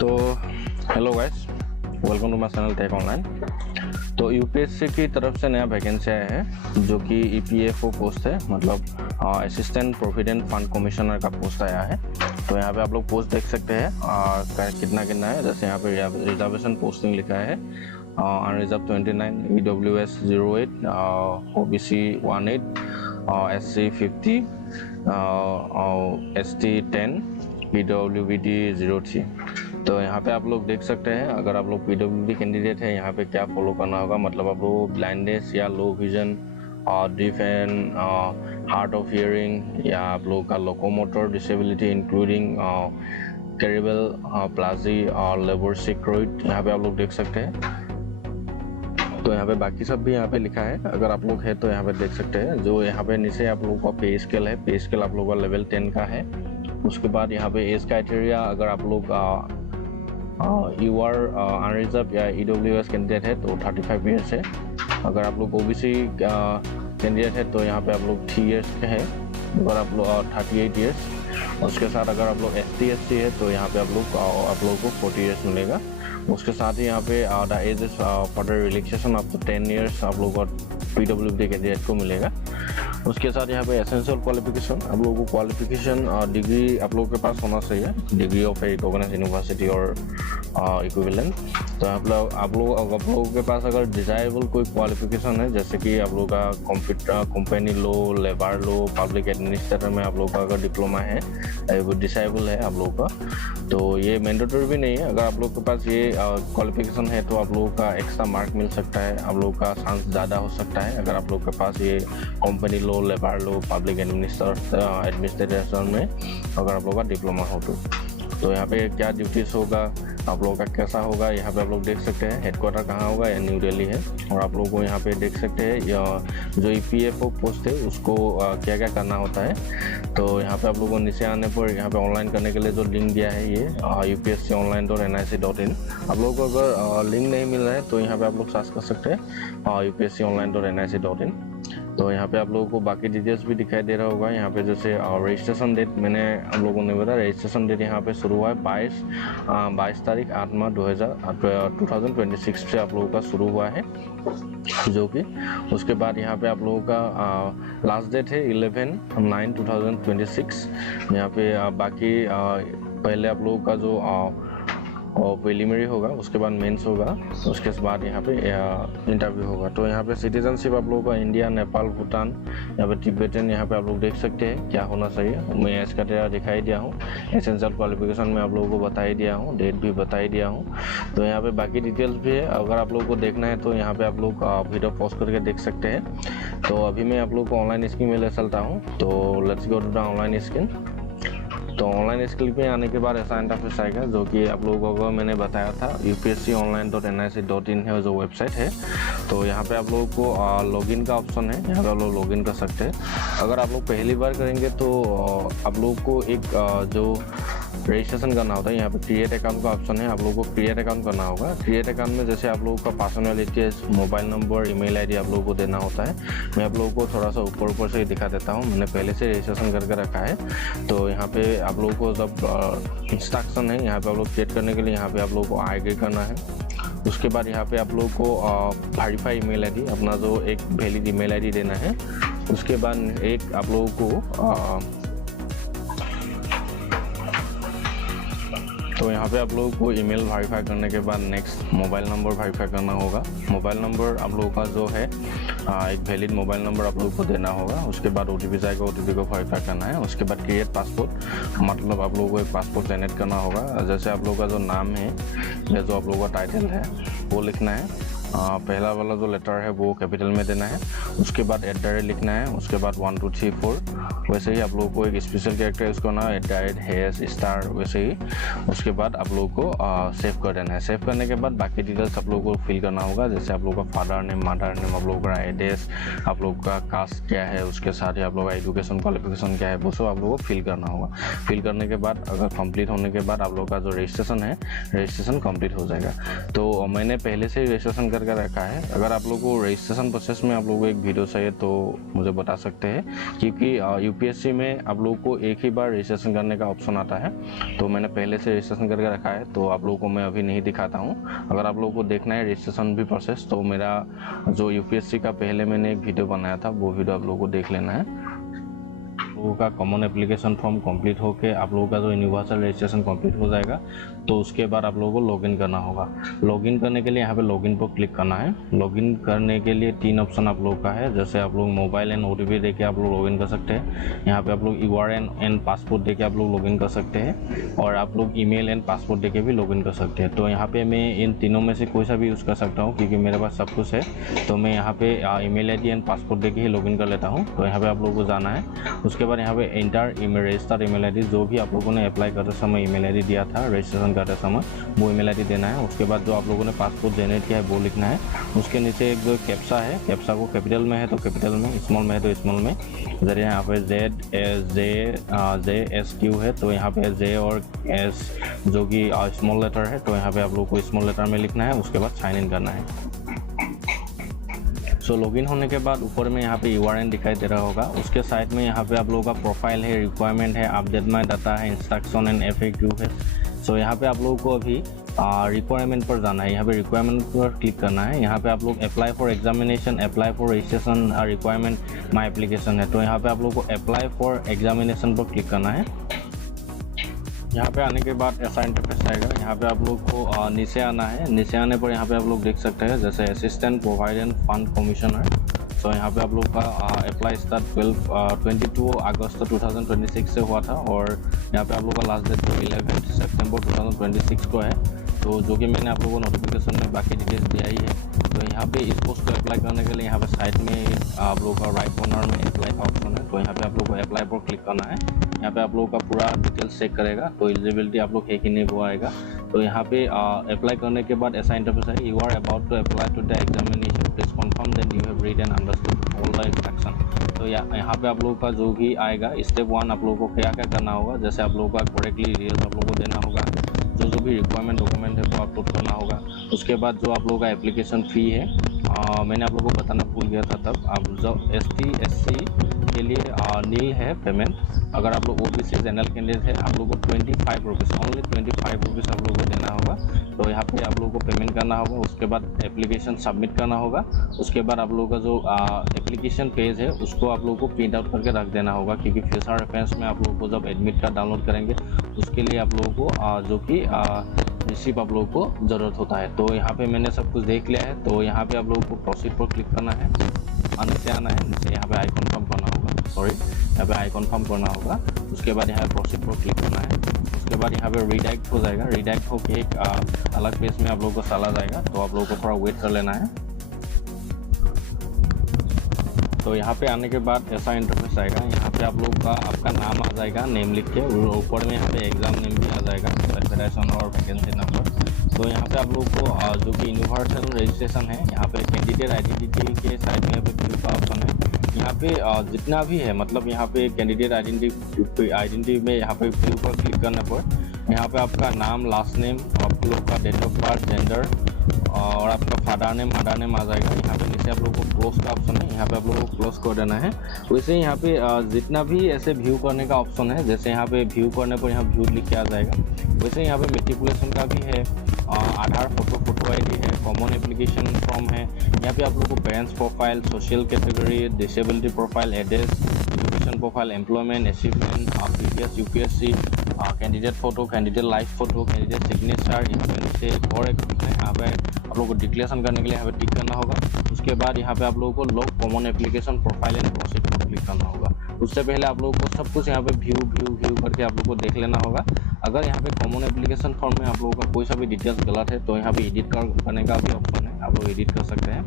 तो hello guys, welcome to my channel tech online. तो UPSC की तरफ से नया वैकेंसी आया है जो कि ईपीएफओ पोस्ट है, मतलब असिस्टेंट प्रोविडेंट फंड कमिश्नर का पोस्ट आया है। तो यहाँ पे आप लोग पोस्ट देख सकते हैं कितना कितना है। जैसे यहाँ पे रिजर्वेशन पोस्टिंग लिखा है unreserved 29, EWS 08, OBC 18, SC 50, ST 10, PWB 03। तो यहाँ पे आप लोग देख सकते हैं, अगर आप लोग पीडब्ल्यूडी कैंडिडेट है यहाँ पे क्या फॉलो करना होगा। मतलब आप लोग ब्लाइंडनेस या लो विजन और deaf and hard of hearing, या आप लोग का लोकोमोटर डिसेबिलिटी इंक्लूडिंग कैरिबल प्लाजी और लेबर सिक्रोइड, यहाँ पे आप लोग देख सकते हैं। तो यहाँ पे बाकी सब भी यहाँ पे लिखा है, अगर आप लोग है तो यहाँ पे देख सकते हैं। जो यहाँ पे नीचे आप लोगों का पे स्केल है, पे स्केल आप लोगों का लेवल 10 का है। उसके बाद यहाँ पे एज क्राइटेरिया, अगर आप लोग यू आर अनरिजर्व या ईडब्ल्यूएस कैंडिडेट है तो 35 ईयर्स है। अगर आप लोग ओबीसी कैंडिडेट है तो यहाँ पे आप लोग 3 ईयर्स के है। अगर आप लोग 38 ईयर्स। उसके साथ अगर आप लोग ST/SC है तो यहाँ पे आप लोगों को 40 ईयर्स मिलेगा। उसके साथ ही यहाँ पे the age is further relaxation up to 10 years आप लोगों को पीडब्ल्यूडी कैंडिडेट को मिलेगा। उसके साथ यहाँ पे एसेंशियल क्वालिफिकेशन, आप लोगों को क्वालिफिकेशन डिग्री आप लोगों के पास होना चाहिए, degree of a recognised university और इक्विवेलेंट। तो आप लोगों के पास अगर डिजायरेबल कोई क्वालिफिकेशन है, जैसे कि आप लोगों का कंपनी लो, लेबर लो, पब्लिक एडमिनिस्ट्रेटर में आप लोगों का अगर डिप्लोमा है, वो डिसेबल है आप लोगों का, तो ये मैंडेटरी भी नहीं है। अगर आप लोगों के पास ये क्वालिफिकेशन है तो आप लोगों का एक्स्ट्रा मार्क मिल सकता है, आप लोगों का चांस ज़्यादा हो सकता है। अगर आप लोगों के पास ये कंपनी लो, लेबर लो, पब्लिक एडमिनिस्ट्रेशन में अगर आप लोगों का डिप्लोमा हो तो यहाँ पे क्या ड्यूटीज़ होगा, आप लोगों का कैसा होगा, यहाँ पे आप लोग देख सकते हैं। हेडक्वार्टर कहाँ होगा, या न्यू दिल्ली है। और आप लोगों को यहाँ पे देख सकते हैं जो ईपीएफओ पोस्ट है उसको क्या क्या करना होता है। तो यहाँ पे आप लोगों को नीचे आने पर यहाँ पे ऑनलाइन करने के लिए जो लिंक दिया है ये upsconline.nic.in। आप लोगों को अगर लिंक नहीं मिल रहा है तो यहाँ पे आप लोग सर्च कर सकते हैं upsconline.nic.in। तो यहाँ पे आप लोगों को बाकी डिटेल्स भी दिखाई दे रहा होगा। यहाँ पे जैसे रजिस्ट्रेशन डेट मैंने हम लोगों ने बताया, रजिस्ट्रेशन डेट यहाँ पे शुरू हुआ है 22 तारीख 8 माह 2026 से आप लोगों का शुरू हुआ है, जो कि उसके बाद यहाँ पे आप लोगों का लास्ट डेट है 11/9/2026। यहाँ पे बाकी पहले आप लोगों का जो और प्रीलिमिनरी होगा, उसके बाद मेंस होगा, उसके बाद यहाँ पे इंटरव्यू होगा। तो यहाँ पे सिटीजनशिप आप लोगों का इंडिया, नेपाल, भूटान, यहाँ पे तिब्बतन, यहाँ पे आप लोग देख सकते हैं क्या होना चाहिए। मैं एज क्राइटेरिया दिखाई दिया हूँ, एसेंशियल क्वालिफिकेशन में आप लोगों को बता ही दिया हूँ, डेट भी बता ही दिया हूँ। तो यहाँ पे बाकी डिटेल्स भी है, अगर आप लोगों को देखना है तो यहाँ पे आप लोग वीडियो पॉज करके देख सकते हैं। तो अभी मैं आप लोग को ऑनलाइन स्क्रीन में ले चलता हूँ। तो let's go to the online screen. तो ऑनलाइन स्क्रीन पे आने के बाद ऐसा इंटरफेस आएगा जो कि आप लोगों को मैंने बताया था, upsconline.nic.in है जो वेबसाइट है। तो यहाँ पे आप लोगों को लॉगिन का ऑप्शन है, यहाँ पे आप लोग लॉगिन कर सकते हैं। अगर आप लोग पहली बार करेंगे तो आप लोगों को एक जो रजिस्ट्रेशन करना होता है, यहाँ पे क्रिएट अकाउंट का ऑप्शन है, आप लोगों को क्रिएट अकाउंट करना होगा। क्रिएट अकाउंट में जैसे आप लोगों का personal details, mobile number, email ID आप लोगों को देना होता है। मैं आप लोगों को थोड़ा सा ऊपर से ही दिखा देता हूँ, मैंने पहले से रजिस्ट्रेशन करके रखा है। तो यहाँ पे आप लोगों को जब इंस्ट्रक्शन है, यहाँ पे आप लोग क्रिएट करने के लिए यहाँ पे आप लोगों को एग्री करना है। उसके बाद यहाँ पे आप लोगों को वेरीफाई ईमेल आईडी, अपना जो एक वैलिड ईमेल आईडी देना है। उसके बाद एक आप लोगों को तो यहाँ पे आप लोगों को ईमेल वेरीफाई करने के बाद नेक्स्ट मोबाइल नंबर वेरीफाई करना होगा। मोबाइल नंबर आप लोगों का जो है एक वैलिड मोबाइल नंबर आप लोगों को देना होगा। उसके बाद OTP जाएगा, OTP को वेरीफाई करना है। उसके बाद क्रिएट पासपोर्ट, मतलब आप लोगों को एक पासपोर्ट जनरेट करना होगा। जैसे आप लोगों का जो नाम है या जो आप लोगों का टाइटल है वो लिखना है। पहला वाला जो लेटर है वो कैपिटल में देना है। उसके बाद @ लिखना है। उसके बाद 1 2 3 4, वैसे ही आप लोगों को एक स्पेशल कैरेक्टर है उसको ना @ वैसे ही। उसके बाद आप लोगों को सेव कर देना है। सेव करने के बाद बाकी डिटेल्स आप लोगों को फिल करना होगा, जैसे आप लोगों का फादर नेम, मदर नेम, आप लोगों का एड्रेस, आप लोगों का कास्ट क्या है, उसके साथ ही आप लोगों का एजुकेशन क्वालिफिकेशन क्या है, वो सब आप लोगों को फिल करना होगा। फिल करने के बाद अगर कंप्लीट होने के बाद आप लोगों का जो रजिस्ट्रेशन है, रजिस्ट्रेशन कंप्लीट हो जाएगा। तो मैंने पहले से ही रजिस्ट्रेशन करके रखा है। अगर आप लोगों को रजिस्ट्रेशन प्रोसेस में आप लोगों को एक वीडियो चाहिए तो मुझे बता सकते हैं, क्योंकि यूपीएससी में आप लोगों को एक ही बार रजिस्ट्रेशन करने का ऑप्शन आता है। तो मैंने पहले से रजिस्ट्रेशन करके रखा है, तो आप लोगों को मैं अभी नहीं दिखाता हूँ। अगर आप लोगों को देखना है रजिस्ट्रेशन भी प्रोसेस, तो मेरा जो यूपीएससी का पहले मैंने एक वीडियो बनाया था, वो वीडियो आप लोगों को देख लेना है। लोगों का कॉमन एप्लीकेशन फॉर्म कंप्लीट होके आप लोगों का जो यूनिवर्सल रजिस्ट्रेशन कंप्लीट हो जाएगा, तो उसके बाद आप लोगों को लॉगिन करना होगा। लॉगिन करने के लिए यहाँ पे लॉगिन पर क्लिक करना है। लॉगिन करने के लिए 3 ऑप्शन आप लोगों का है। जैसे आप लोग मोबाइल एंड ओटीपी देके आप लोग लॉगिन कर सकते हैं। यहाँ पे आप लोग यूआरएन एंड पासपोर्ट देके आप लोग लॉगिन कर सकते हैं, और आप लोग ईमेल एंड पासपोर्ट देके भी लॉगिन कर सकते हैं। तो यहाँ पे मैं इन तीनों में से कोई सा भी यूज़ कर सकता हूँ, क्योंकि मेरे पास सब कुछ है। तो मैं यहाँ पे ईमेल आईडी एंड पासपोर्ट देके ही लॉगिन कर लेता हूँ। तो यहाँ पे आप लोगों को जाना है। उसके बाद यहाँ पे enter email register email ID, जो भी आप लोगों ने अप्लाई करते समय ईमेल आईडी दिया था रजिस्ट्रेशन करते समय, वो ईमेल आईडी देना है। उसके बाद जो आप लोगों ने पासपोर्ट जनरेट किया है वो लिखना है। उसके नीचे एक जो कैप्चा है, कैप्चा को कैपिटल में है तो कैपिटल में, स्मॉल में है तो स्मॉल में। जरिए यहाँ पे ZSQ है, तो यहाँ पे J और S जो कि स्मॉल लेटर है, तो यहाँ पे आप लोग को स्मॉल लेटर में लिखना है। उसके बाद साइन इन करना है। सो लॉगिन होने के बाद ऊपर में यहाँ पे URN दिखाई दे रहा होगा। उसके साइड में यहाँ पे आप लोगों का प्रोफाइल है, रिक्वायरमेंट है, अपडेट माई डाटा है, इंस्ट्रक्शन एंड FAQ है। सो यहाँ पे आप लोगों को अभी रिक्वायरमेंट पर जाना है। यहाँ पे रिक्वायरमेंट पर क्लिक करना है। यहाँ पे आप लोग apply for examination, apply for registration, requirement my application है। तो यहाँ पे आप लोगों को अप्लाई फॉर एग्जामिनेशन पर क्लिक करना है। यहाँ पे आने के बाद ऐसा इंटरफेस आएगा। यहाँ पे आप लोग को नीचे आना है। नीचे आने पर यहाँ पे आप लोग देख सकते हैं जैसे असिस्टेंट प्रोवाइडेंट फंड कमिश्नर। तो यहाँ पे आप लोग का अप्लाई स्टार्ट 22 अगस्त 2026 से हुआ था, और यहाँ पे आप लोग का लास्ट डेट 11 सितंबर 2026 को है। तो जो कि मैंने आप लोगों को नोटिफिकेशन में बाकी डिटेल्स दिया ही है। तो यहाँ पे इस पोस्ट को अप्लाई करने के लिए यहाँ पे साइड में आप लोगों का राइट कॉर्नर में अप्लाई का ऑप्शन है। तो यहाँ पे आप लोग को अप्लाई पर क्लिक करना है। यहाँ पे आप लोगों का पूरा डिटेल्स चेक करेगा, तो एलिजिबिलिटी आप लोग है कि नहीं वो आएगा। तो यहाँ पे अप्लाई करने के बाद ऐसा इंटरफेस है, you are about to apply to the examination, please confirm that you have read and understood all the instruction. तो यहाँ पे आप लोगों का जो भी आएगा स्टेप 1 आप लोगों को क्या क्या करना होगा। जैसे आप लोगों का करेक्टली डिटेल्स आप लोगों को देना होगा, जो भी रिक्वायरमेंट डॉक्यूमेंट है वो अपलोड करना होगा। उसके बाद जो आप लोगों का एप्लीकेशन फ़ी है, मैंने आप लोगों को बताना भूल गया था तब, आप जो ST SC के लिए नील है पेमेंट। अगर आप लोग OBC जनरल कैंडिडेट है, आप लोगों को 25 रुपीज़, ओनली 25 रुपीज़ आप लोगों को देना होगा। तो यहाँ पे आप लोगों को पेमेंट करना होगा। उसके बाद एप्लीकेशन सबमिट करना होगा। उसके बाद आप लोगों का जो एप्लीकेशन पेज है उसको आप लोगों को प्रिंट आउट करके रख देना होगा, क्योंकि फ्यूचर रेफरेंस में आप लोगों को जब एडमिट कार्ड डाउनलोड करेंगे उसके लिए आप लोगों को जो कि रिसीप आप लोगों को ज़रूरत होता है। तो यहाँ पे मैंने सब कुछ देख लिया है। तो यहाँ पे आप लोगों को प्रोसीड पर क्लिक करना है, नीचे आना है। नीचे यहाँ पे आई कन्फर्म करना होगा, सॉरी यहाँ पे आई कन्फर्म करना होगा। उसके बाद यहाँ प्रोसीड पर क्लिक करना है। उसके बाद यहाँ पे रिडायरेक्ट हो जाएगा। रिडायरेक्ट होकर एक अलग पेज में आप लोगों को चला जाएगा। तो आप लोगों को थोड़ा वेट कर लेना है। तो यहाँ पे आने के बाद ऐसा इंटरफेस आएगा। यहाँ पे आप लोग का आपका नाम आ जाएगा, नेम लिख के, ऊपर में यहाँ पे एग्जाम नेम भी आ जाएगा, फेडरेशन और वैकेंसी नंबर। तो यहाँ पे आप लोग को जो कि यूनिवर्सल रजिस्ट्रेशन है, यहाँ पे कैंडिडेट आइडेंटिटी के साइड में यहाँ पे व्यू का ऑप्शन है। यहाँ पे जितना भी है, मतलब यहाँ पे कैंडिडेट आइडेंटिटी में यहाँ पे व्यू पर क्लिक करने पर यहाँ पे आपका नाम, लास्ट नेम, आप लोग का डेट ऑफ बर्थ, जेंडर और आपका फादर नेम, मदर नेम आ जाएगा। यहाँ पे नीचे आप लोगों को क्लोज का ऑप्शन है, यहाँ पे आप लोगों को क्लोज कर देना है। वैसे यहाँ पे जितना भी ऐसे व्यू करने का ऑप्शन है, जैसे यहाँ पे व्यू करने पर यहाँ व्यू लिख के आ जाएगा, वैसे यहाँ पे मेट्रिकुलेशन का भी है, आधार, फोटो ID है, कॉमन एप्लीकेशन फॉर्म है। यहाँ पे आप लोगों को parents profile, social category, disability profile, address, education profile, employment, achievement, previous UPSC, candidate photo, candidate live photo, candidate signature, यहाँ पे नीचे और एक है, यहाँ पे आप लोगों को डिक्लेरेशन करने के लिए यहाँ पे टिक करना होगा। उसके बाद यहाँ पे आप लोगों को log common application profile and proceed पर क्लिक करना होगा। उससे पहले आप लोगों को सब कुछ यहाँ पे व्यू करके आप लोगों को देख लेना होगा। अगर यहाँ पे कॉमन एप्लीकेशन फॉर्म में आप लोगों का कोई सा भी डिटेल्स गलत है तो यहाँ पे एडिट करने का भी ऑप्शन है, आप लोग एडिट कर सकते हैं।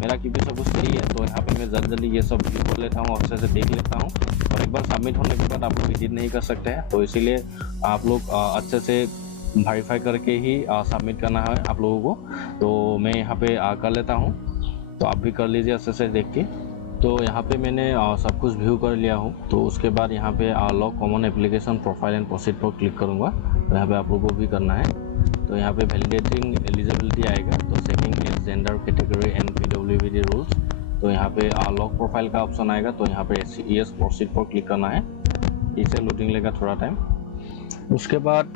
मेरा क्योंकि सब कुछ सही है तो यहाँ पे मैं जल्दी ये सब व्यू कर लेता हूँ, अच्छे से देख लेता हूँ, और एक बार सबमिट होने के बाद आप लोग एडिट नहीं कर सकते हैं। तो इसीलिए आप लोग अच्छे से वेरीफाई करके ही सबमिट करना है आप लोगों को। तो मैं यहाँ पे कर लेता हूँ, तो आप भी कर लीजिए अच्छे से देख के। तो यहाँ पे मैंने सब कुछ व्यू कर लिया हूँ। तो उसके बाद यहाँ पे log common application profile and proceed पर क्लिक करूँगा। तो यहाँ पे आप लोगों को भी करना है। तो यहाँ पे वैलिडेटिंग एलिजिबिलिटी आएगा। तो checking age gender category and PWD rules. तो यहाँ पे लॉक प्रोफाइल का ऑप्शन आएगा। तो यहाँ पे यस प्रोसीड पर क्लिक करना है। इसे लोडिंग लेगा थोड़ा टाइम। उसके बाद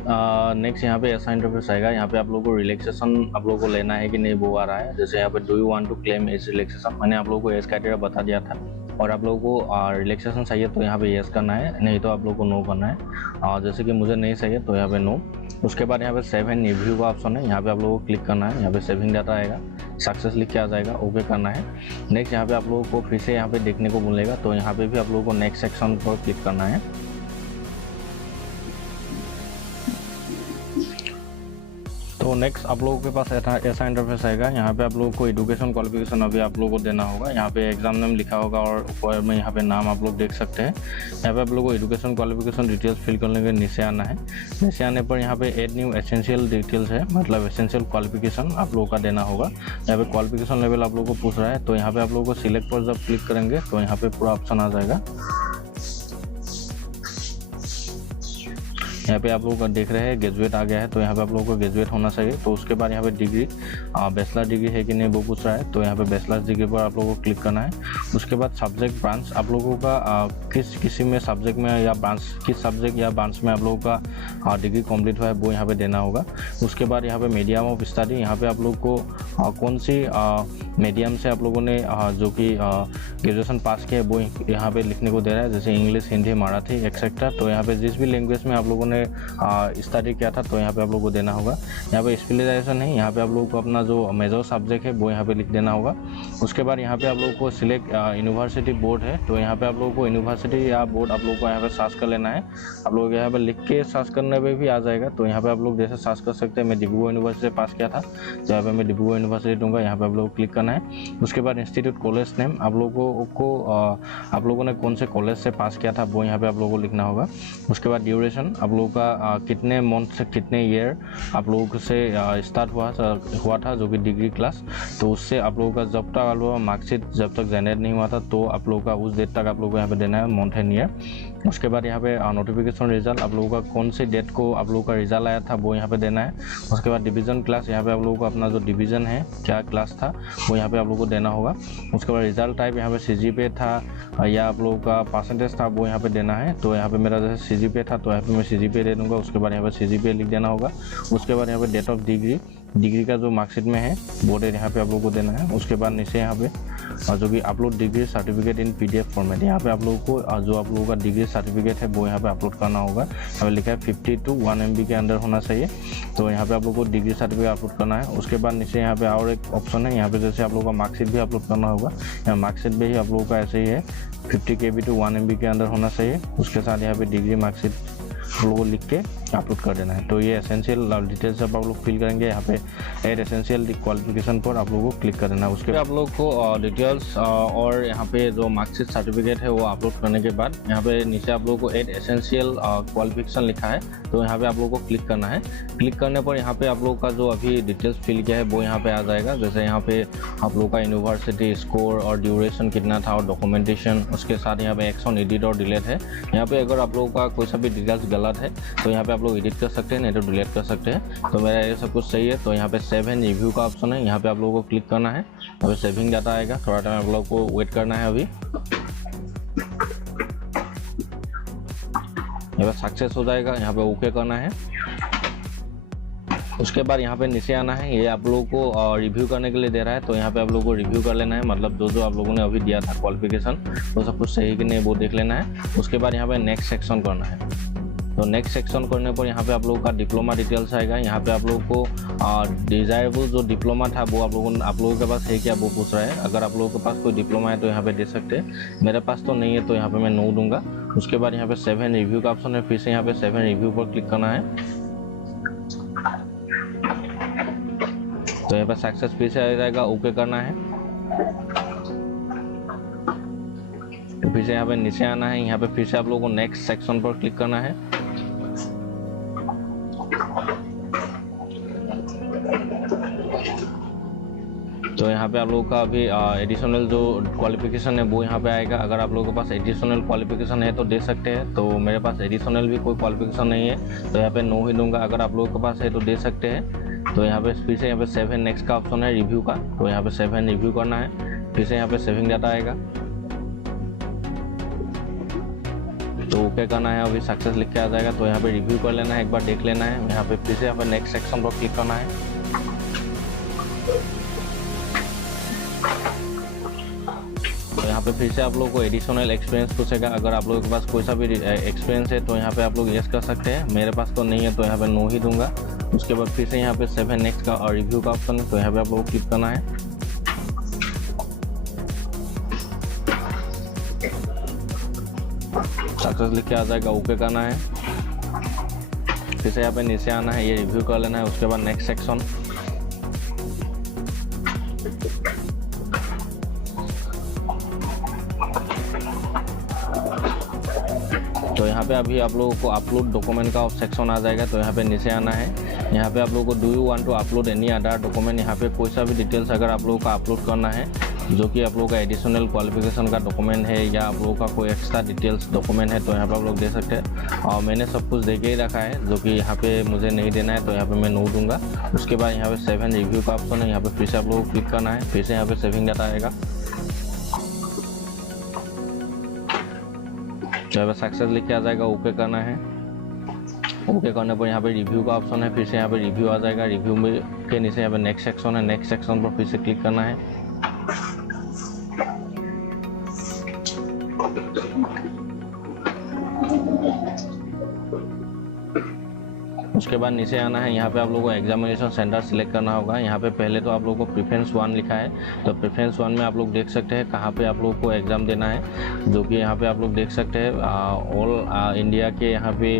नेक्स्ट यहाँ पे ऐसा इंटरफेस आएगा। यहाँ पे आप लोगों को रिलैक्सेशन आप लोगों को लेना है कि नहीं वो आ रहा है। जैसे यहाँ पे do you want to claim age relaxation, मैंने आप लोगों को एज क्राइटेरिया बता दिया था। और आप लोगों को रिलैक्सेशन चाहिए तो यहाँ पे यस करना है, नहीं तो आप लोगों को नो करना है। जैसे कि मुझे नहीं चाहिए तो यहाँ पे नो। उसके बाद यहाँ पे सेव एंड रिव्यू का ऑप्शन है, यहाँ पे आप लोगों को क्लिक करना है। यहाँ पे सेविंग डाटा आएगा, सक्सेस लिख के आ जाएगा, ओके करना है। नेक्स्ट यहाँ पे आप लोगों को फिर से यहाँ पे देखने को मिलेगा। तो यहाँ पे भी आप लोगों को नेक्स्ट सेक्शन पर क्लिक करना है। तो नेक्स्ट आप लोगों के पास ऐसा इंटरफेस आएगा। यहाँ पे आप लोगों को एजुकेशन क्वालिफिकेशन अभी आप लोगों को देना होगा। यहाँ पे एग्जाम नेम लिखा होगा और ऊपर में यहाँ पे नाम आप लोग देख सकते हैं। यहाँ पे आप लोगों को एजुकेशन क्वालिफिकेशन डिटेल्स फिल करने के नीचे आना है। नीचे आने पर यहाँ पे एड न्यू एसेंशियल डिटेल्स है, मतलब एसेंशियल क्वालिफिकेशन आप लोगों का देना होगा। यहाँ पे क्वालिफिकेशन लेवल आप लोगों को पूछ रहा है। तो यहाँ पे आप लोगों को सिलेक्ट पर जब क्लिक करेंगे तो यहाँ पे पूरा ऑप्शन आ जाएगा। यहाँ पे आप लोग देख रहे हैं ग्रेजुएट आ गया है। तो यहाँ पे आप लोगों को ग्रेजुएट होना चाहिए। तो उसके बाद यहाँ पे डिग्री बैचलर डिग्री है कि नहीं वो पूछ रहा है। तो यहाँ पे बैचलर डिग्री पर आप लोगों को क्लिक करना है। उसके बाद सब्जेक्ट ब्रांच आप लोगों का किसी में सब्जेक्ट में या ब्रांच किस सब्जेक्ट या ब्रांच में आप लोगों का डिग्री कंप्लीट हुआ है वो यहाँ पे देना होगा। उसके बाद यहाँ पे मीडियम ऑफ स्टडी, यहाँ पे आप लोग को कौन सी मीडियम से आप लोगों ने जो कि ग्रेजुएशन पास किया है वो यहाँ पे लिखने को दे रहा है। जैसे इंग्लिश, हिंदी, मराठी एक्सेट्रा। तो यहाँ पे जिस भी लैंग्वेज में आप लोगों ने स्टडी किया था तो यहाँ पे आप लोगों को देना होगा। यहाँ पे स्पेशलाइजेशन है, यहाँ पे आप लोगों को अपना जो मेजर सब्जेक्ट है वो यहाँ पे लिख देना होगा। उसके बाद यहाँ पे आप लोगों को सिलेक्ट यूनिवर्सिटी बोर्ड है। तो यहाँ पे आप लोगों को यूनिवर्सिटी या बोर्ड आप लोगों को यहाँ पे सर्च कर लेना है। आप लोग यहाँ पे लिख के सर्च करने में भी आ जाएगा। तो यहाँ पे आप लोग जैसे सर्च कर सकते हैं। मैं डिब्रूगढ़ यूनिवर्सिटी से पास किया था तो यहाँ पे मैं डिब्रूगढ़ यूनिवर्सिटी दूंगा। यहाँ पे आप लोग को क्लिक करना है। उसके बाद इंस्टीट्यूट कॉलेज नेम आप लोगों को आप लोगों ने कौन से कॉलेज से पास किया था वो यहाँ पे आप लोगों को लिखना होगा। उसके बाद ड्यूरेशन आप लोगों का कितने मंथ से कितने ईयर आप लोगों से स्टार्ट हुआ था जो कि डिग्री क्लास। तो उससे आप लोगों का जब तक आप लोगों का मार्कशीट जब तक जनरेट नहीं हुआ था तो आप लोगों का उस डेट तक आप लोगों को यहाँ पे देना है, मंथ एंड ईयर। उसके बाद यहाँ पे नोटिफिकेशन रिजल्ट आप लोगों का कौन सी डेट को आप लोगों का रिजल्ट आया था वो यहाँ पे देना है। उसके बाद डिवीजन क्लास, यहाँ पे आप लोगों को अपना जो डिवीजन है क्या क्लास था वो यहाँ पे आप लोगों को देना होगा। उसके बाद रिजल्ट टाइप यहाँ पे सीजीपीए था या आप लोगों का परसेंटेज था वो यहाँ पे देना है। तो यहाँ पे मेरा जैसे सीजीपीए था तो यहाँ पे मैं सीजीपीए दे दूँगा। उसके बाद यहाँ पे सीजीपीए लिख देना होगा। उसके बाद यहाँ पे डेट ऑफ डिग्री का जो मार्कशीट में है वो डेट यहाँ पे आप लोगों को देना है। उसके बाद नीचे यहाँ पे जो कि upload degree certificate in PDF format, यहाँ पे आप लोगों को जो आप लोगों का डिग्री सर्टिफिकेट है वो यहाँ पे अपलोड करना होगा। यहाँ पे लिखा है 50 to 1 MB के अंदर होना चाहिए। तो यहाँ पे आप लोगों को डिग्री सर्टिफिकेट अपलोड करना है। उसके बाद नीचे यहाँ पे और एक ऑप्शन है, यहाँ पे जैसे आप लोगों का मार्कशीट भी अपलोड करना होगा। यहाँ मार्कशीट भी आप लोगों का ऐसे ही है 50 KB to 1 MB के अंदर होना चाहिए। उसके साथ यहाँ पे डिग्री मार्कशीट आप लोगों को लिख के अपलोड कर देना है। तो ये एसेंशियल डिटेल्स जब आप लोग फिल करेंगे यहाँ पे एड एसेंशियल क्वालिफिकेशन पर आप लोगों को क्लिक कर देना है। उसके बाद आप लोग को डिटेल्स और यहाँ पे जो मार्कशीट सर्टिफिकेट है वो अपलोड करने के बाद यहाँ पे नीचे आप लोगों को एड एसेंशियल क्वालिफिकेशन लिखा है। तो यहाँ पे आप लोगों को क्लिक करना है। क्लिक करने पर यहाँ पे आप लोगों का जो अभी डिटेल्स फिल किया है वो यहाँ पे आ जाएगा। जैसे यहाँ पे आप लोगों का यूनिवर्सिटी स्कोर और ड्यूरेशन कितना था और डॉक्यूमेंटेशन। उसके साथ यहाँ पे एक्शन एडिट और डिलीट है। यहाँ पे अगर आप लोगों का कोई सा भी डिटेल्स गलत है तो यहाँ पे आप लोग एडिट कर सकते हैं, नहीं तो डिलीट कर सकते हैं। तो मेरा ये सब कुछ सही है। तो यहाँ पे सेव एंड रिव्यू का ऑप्शन है, यहाँ पे आप लोगों को क्लिक करना है। यहाँ पे सेविंग डाटा आएगा, थोड़ा टाइम आप लोगों को वेट करना है। अभी यहाँ पे सक्सेस हो जाएगा, यहाँ पे ओके करना है। उसके बाद यहाँ पे नीचे आना है। ये आप लोगों को रिव्यू करने के लिए दे रहा है। तो यहाँ पे आप लोगों को रिव्यू कर लेना है, मतलब जो आप लोगों ने अभी दिया था क्वालिफिकेशन वो सब कुछ सही कि नहीं वो देख लेना है। उसके बाद यहाँ पे नेक्स्ट सेक्शन करना है। तो नेक्स्ट सेक्शन करने पर यहाँ पे आप लोगों का डिप्लोमा डिटेल्स आएगा। यहाँ पे आप लोगों को डिजायरेबल जो डिप्लोमा था वो आप लोगों के पास है क्या वो पूछ रहा है। अगर आप लोगों के पास कोई डिप्लोमा है तो यहाँ पे दे सकते हैं। मेरे पास तो नहीं है तो यहाँ पे मैं नो दूंगा। उसके बाद यहाँ पे सेव एंड रिव्यू का ऑप्शन है, फिर से यहाँ पे सेव एंड रिव्यू पर क्लिक करना है। तो यहाँ पे सक्सेस फिर से आ जाएगा, ओके करना है। तो फिर से यहाँ पे नीचे आना है। यहाँ पे फिर से आप लोगों को नेक्स्ट सेक्शन पर क्लिक करना है। तो यहाँ पे आप लोगों का अभी एडिशनल जो क्वालिफिकेशन है वो यहाँ पे आएगा। अगर आप लोगों के पास एडिशनल क्वालिफिकेशन है तो दे सकते हैं, तो मेरे पास एडिशनल भी कोई क्वालिफिकेशन नहीं है तो यहाँ पे नो ही दूंगा। अगर आप लोगों के पास है तो दे सकते हैं। तो यहाँ पे फिर से यहाँ पे सेव एंड नेक्स्ट का ऑप्शन है रिव्यू का, तो यहाँ पे सेव एंड रिव्यू करना है। फिर से यहाँ पे सेविंग डाटा आएगा तो ओके करना है। अभी सक्सेस लिख के आ जाएगा तो यहाँ पे रिव्यू कर लेना है, एक बार देख लेना है। यहाँ पे फिर से यहाँ पे नेक्स्ट सेक्शन पर क्लिक करना है। तो यहाँ पे फिर से आप लोगों को एडिशनल एक्सपीरियंस पूछेगा। अगर आप लोगों के पास कोई सा भी एक्सपीरियंस है तो यहाँ पे आप लोग यस कर सकते हैं। मेरे पास तो नहीं है तो यहाँ पे नो ही दूंगा। उसके बाद फिर से यहाँ पे सेव एंड नेक्स्ट का और रिव्यू का ऑप्शन है, तो यहाँ पे आप लोगों को क्लिक करना है। सक्सेस लिख के आ जाएगा, ओके करना है। फिर से यहाँ पे नीचे आना है, ये रिव्यू कर लेना है। उसके बाद नेक्स्ट सेक्शन, तो यहाँ पे अभी आप लोगों को अपलोड डॉक्यूमेंट का सेक्शन आ जाएगा। तो यहाँ पे नीचे आना है। यहाँ पे आप लोगों को do you want to upload any other document, यहाँ पे कोई सा भी डिटेल्स अगर आप लोगों का अपलोड करना है जो कि आप लोगों का एडिशनल क्वालिफिकेशन का डॉक्यूमेंट है या आप लोगों का कोई एक्स्ट्रा डिटेल्स डॉक्यूमेंट है तो यहाँ पे आप लोग दे सकते हैं। और मैंने सब कुछ दे के ही रखा है जो कि यहाँ पे मुझे नहीं देना है, तो यहाँ पे मैं नो दूंगा। उसके बाद यहाँ पे सेव एंड रिव्यू का ऑप्शन है, यहाँ पे फिर से आप लोगों को क्लिक करना है। फिर से यहाँ पे सेविंग डाटा आएगा, यहाँ पे सक्सेस लिख के आ जाएगा, ओके करना है। ओके करने पर यहाँ पे रिव्यू का ऑप्शन है, फिर से यहाँ पे रिव्यू आ जाएगा। रिव्यू में के नीचे यहाँ पे नेक्स्ट सेक्शन है, नेक्स्ट सेक्शन पर फिर से क्लिक करना है। उसके बाद नीचे आना है। यहाँ पे आप लोगों को एग्जामिनेशन सेंटर सिलेक्ट करना होगा। यहाँ पे पहले तो आप लोगों को प्रेफरेंस 1 लिखा है, तो प्रेफरेंस 1 में आप लोग देख सकते हैं कहाँ पे आप लोगों को एग्ज़ाम देना है, जो कि यहाँ पे आप लोग देख सकते हैं ऑल इंडिया के यहाँ पे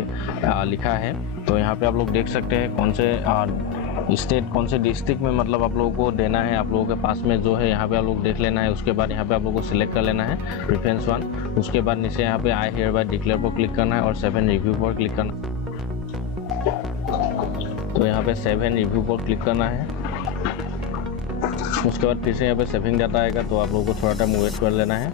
लिखा है। तो यहाँ पे आप लोग देख सकते हैं कौन से स्टेट कौन से डिस्ट्रिक्ट में मतलब आप लोगों को देना है, आप लोगों के पास में जो है यहाँ पे आप लोग देख लेना है। उसके बाद यहाँ पे आप लोगों को सिलेक्ट कर लेना है प्रेफरेंस 1। उसके बाद नीचे यहाँ पे आई हियर बाय डिक्लेयर पर क्लिक करना है और सेव एंड रिव्यू पर क्लिक करना है। तो यहाँ पे सेव एंड रिव्यू पर क्लिक करना है। उसके बाद फिर से यहाँ पे सेविंग डाटा आएगा, तो आप लोगों को थोड़ा टाइम वेट कर लेना है।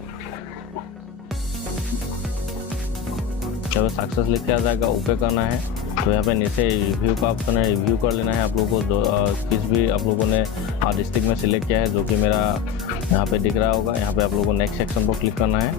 जब सक्सेस लिख के आ जाएगा, ओके करना है। तो यहाँ पे नीचे रिव्यू का ऑप्शन है, रिव्यू कर लेना है। आप लोगों को किस भी आप लोगों ने डिस्ट्रिक्ट में सिलेक्ट किया है जो कि मेरा यहाँ पे दिख रहा होगा। यहाँ पे आप लोगों को नेक्स्ट सेक्शन पर क्लिक करना है।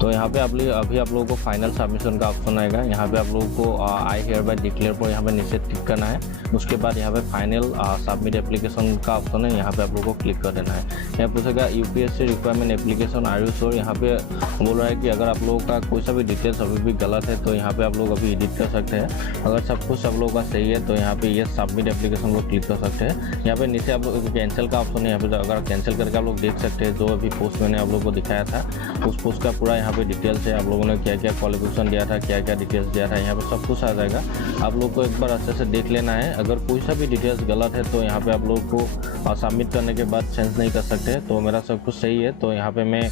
तो यहाँ पे अभी आप लोगों को फाइनल सबमिशन का ऑप्शन आएगा। यहाँ पे आप लोगों को आई हियर बाय डिक्लेयर पर यहाँ पे नीचे क्लिक करना है। उसके बाद यहाँ पे फाइनल सबमिट एप्लीकेशन का ऑप्शन है, यहाँ पे आप लोगों को क्लिक कर देना है। यहाँ पूछेगा UPSC requirement application are you sure. यहाँ पे बोल रहा है कि अगर आप लोगों का कोई सा भी डिटेल्स अभी भी गलत है तो यहाँ पे आप लोग अभी एडिट कर सकते हैं। अगर सब कुछ आप लोगों का सही है तो यहाँ पे ये सबमिट एप्लीकेशन को क्लिक कर सकते हैं। यहाँ पे नीचे आप लोग कैंसिल का ऑप्शन है, यहाँ पे अगर कैंसिल करके आप लोग देख सकते हैं जो अभी पोस्ट मैंने आप लोगों को दिखाया था उस पोस्ट का पूरा यहाँ पे डिटेल्स है। आप लोगों ने क्या क्या क्वालिफिकेशन दिया था, क्या क्या डिटेल्स दिया था, यहाँ पे सब कुछ आ जाएगा। आप लोग को एक बार अच्छे से देख लेना है। अगर कोई सा भी डिटेल्स गलत है तो यहाँ पे आप लोगों को सबमिट करने के बाद चेंज नहीं कर सकते। तो मेरा सब कुछ सही है, तो यहाँ पे मैं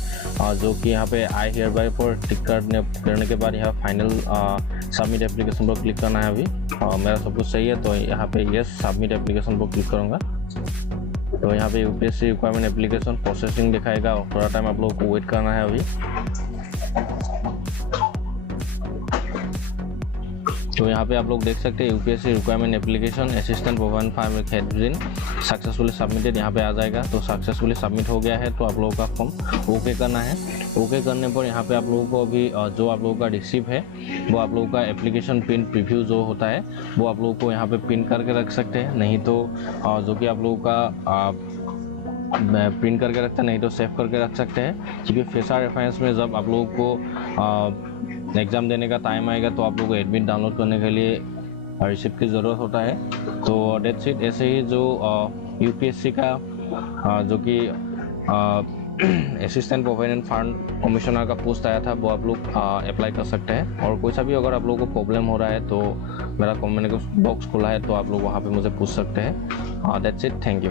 जो कि यहाँ पे आई हियर बाय पर टिक करने के बाद यहाँ फाइनल सबमिट एप्लीकेशन पर क्लिक करना है। अभी मेरा सब कुछ सही है, तो यहाँ पे यस सबमिट एप्लीकेशन पर क्लिक करूँगा। तो यहाँ पे यूपीएससी रिक्वायरमेंट एप्लीकेशन प्रोसेसिंग दिखाएगा और थोड़ा टाइम आप लोगों को वेट करना है अभी। तो यहाँ पे आप लोग देख सकते हैं यूपीएससी रिक्वायरमेंट एप्लीकेशन असिस्टेंट भवन form has been successfully submitted, यहाँ पे आ जाएगा। तो सक्सेसफुली सबमिट हो गया है, तो आप लोगों का फॉर्म ओके करना है। ओके करने पर यहाँ पे आप लोगों को अभी जो आप लोगों का रिसीव है वो आप लोगों का एप्लीकेशन प्रिंट प्रीव्यू जो होता है वो आप लोगों को यहाँ पे प्रिंट करके रख सकते हैं। नहीं तो जो कि आप लोगों का प्रिंट करके रखते हैं, नहीं तो सेव करके रख सकते हैं। क्योंकि फ्रेशर रेफरेंस में जब आप लोगों को एग्ज़ाम देने का टाइम आएगा तो आप लोगों को एडमिट डाउनलोड करने के लिए रिसिप्ट की ज़रूरत होता है। तो डेट्स इट। ऐसे ही जो यूपीएससी का जो कि असिस्टेंट प्रोविडेंट फंड कमिश्नर का पोस्ट आया था वो आप लोग अप्लाई कर सकते हैं। और कोई सा भी अगर आप लोगों को प्रॉब्लम हो रहा है तो मेरा कमेंट बॉक्स खुला है, तो आप लोग वहाँ पे मुझे पूछ सकते हैं। That's it, thank you.